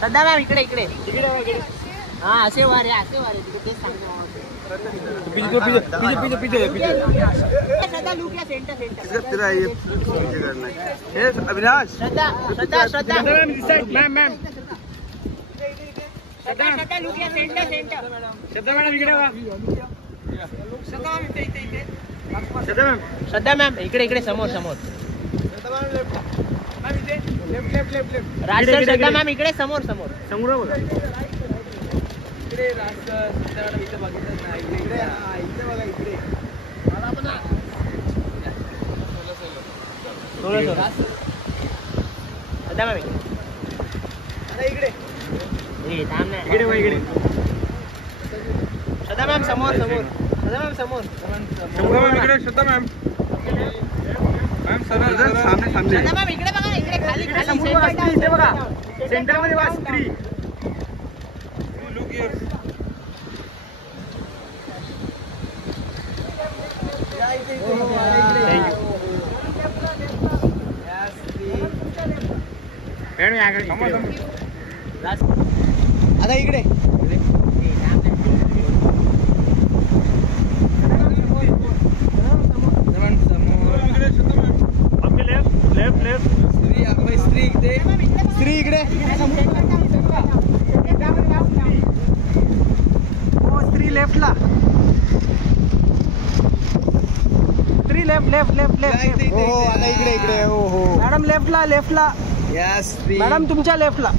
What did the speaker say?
सध्या मॅम इकडे इकडे हा असे वारे तिथे तेच सांगतो अविनाश श्रद्धा मॅम श्रद्धा मॅम इकडे समोर राजसर श्रद्धा मॅम इकडे समोर बघा इकडे राजसर इथे बघितलं नाही इकडे श्रद्धा मॅम इकडे श्रद्धा मॅम समोर इकडे श्रद्धा मॅम सामने मॅम इकडे बघा इकडे खाली इथे बघा सेंटर मध्ये बघा स्त्री आता इकडे स्त्री इकडे स्त्री लेफ्टला स्त्री लेफ्ट हो आता इकडे हो मॅडम लेफ्टला मॅडम तुमच्या लेफ्टला